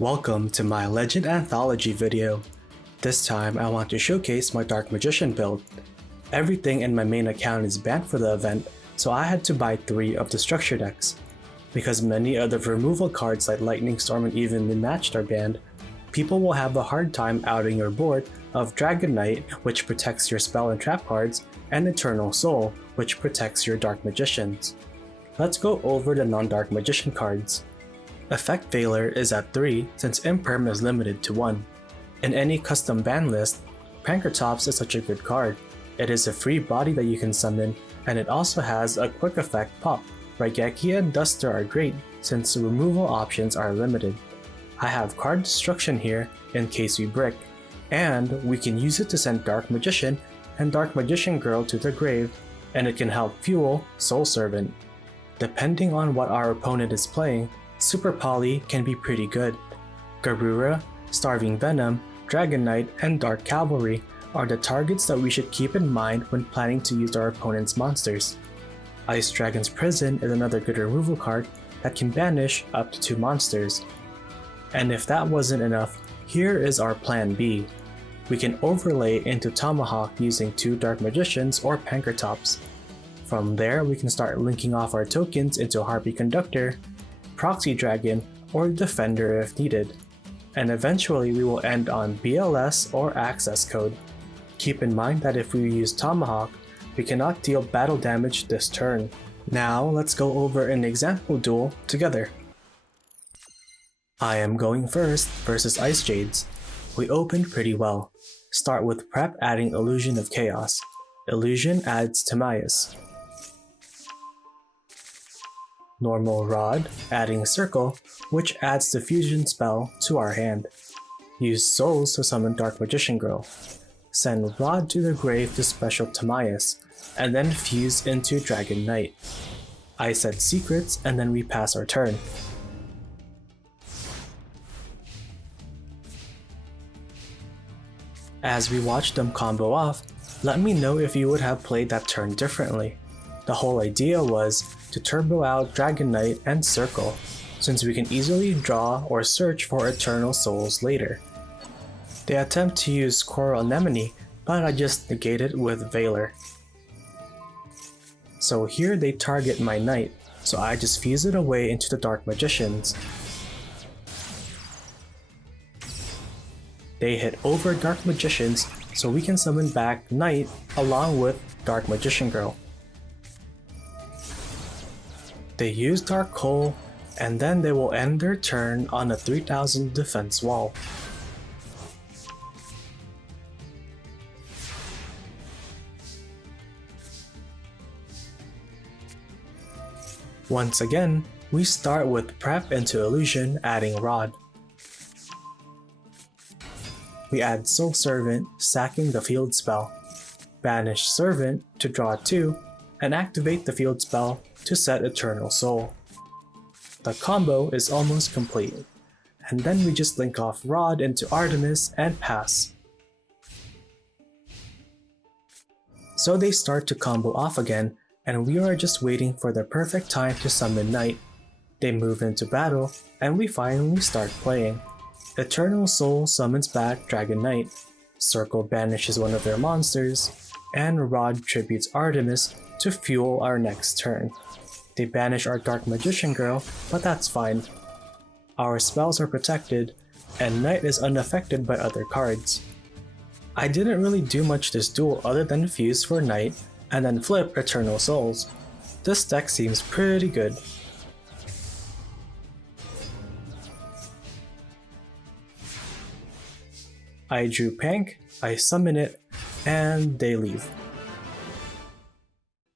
Welcome to my Legend Anthology video. This time I want to showcase my Dark Magician build. Everything in my main account is banned for the event, so I had to buy 3 of the structure decks. Because many of the removal cards like Lightning Storm and even Rematch are banned, people will have a hard time outing your board of Dragon Knight, which protects your spell and trap cards, and Eternal Soul, which protects your Dark Magicians. Let's go over the non-Dark Magician cards. Effect Veiler is at 3 since Imperm is limited to 1. In any custom ban list, Pankratops is such a good card. It is a free body that you can summon, and it also has a quick effect pop. Raigeki and Duster are great since the removal options are limited. I have card destruction here in case we brick, and we can use it to send Dark Magician and Dark Magician Girl to the grave, and it can help fuel Soul Servant. Depending on what our opponent is playing, Super Poly can be pretty good. Garura, Starving Venom, Dragon Knight, and Dark Cavalry are the targets that we should keep in mind when planning to use our opponent's monsters. Ice Dragon's Prison is another good removal card that can banish up to 2 monsters. And if that wasn't enough, here is our plan B. We can overlay into Tomahawk using 2 Dark Magicians or Pankratops. From there, we can start linking off our tokens into Harpy Conductor, Proxy Dragon, or Defender if needed. And eventually we will end on BLS or Access Code. Keep in mind that if we use Tomahawk, we cannot deal battle damage this turn. Now let's go over an example duel together. I am going first versus Icejades. We opened pretty well. Start with prep adding Illusion of Chaos. Illusion adds Timaeus. Normal Rod, adding Circle, which adds the fusion spell to our hand. Use Souls to summon Dark Magician Girl. Send Rod to the grave to special Timaeus, and then fuse into Dragon Knight. I set secrets and then we pass our turn. As we watch them combo off, let me know if you would have played that turn differently. The whole idea was to turbo out Dragon Knight and Circle, since we can easily draw or search for Eternal Souls later. They attempt to use Coral Anemone, but I just negate it with Veiler. So here they target my Knight, so I just fuse it away into the Dark Magicians. They hit over Dark Magicians, so we can summon back Knight along with Dark Magician Girl. They use Dark Hole, and then they will end their turn on a 3000 defense wall. Once again, we start with prep into Illusion adding Rod. We add Soul Servant, sacking the field spell. Banish Servant to draw 2, and activate the field spell to set Eternal Soul. The combo is almost complete, and then we just link off Rod into Artemis and pass. So they start to combo off again, and we are just waiting for the perfect time to summon Knight. They move into battle, and we finally start playing. Eternal Soul summons back Dragon Knight, Circle banishes one of their monsters, and Rod tributes Artemis to fuel our next turn. They banish our Dark Magician Girl, but that's fine. Our spells are protected, and Knight is unaffected by other cards. I didn't really do much this duel other than fuse for Knight, and then flip Eternal Souls. This deck seems pretty good. I drew Pank, I summon it, and they leave.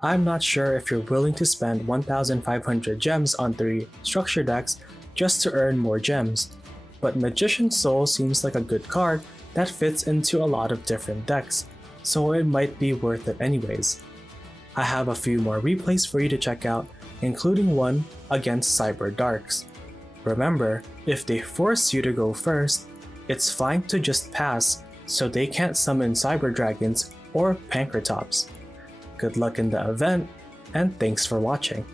I'm not sure if you're willing to spend 1,500 gems on 3 structure decks just to earn more gems, but Magician Soul seems like a good card that fits into a lot of different decks, so it might be worth it anyways. I have a few more replays for you to check out, including one against Cyberdarks. Remember, if they force you to go first, it's fine to just pass so they can't summon Cyber Dragons or Pankratops. Good luck in the event, and thanks for watching.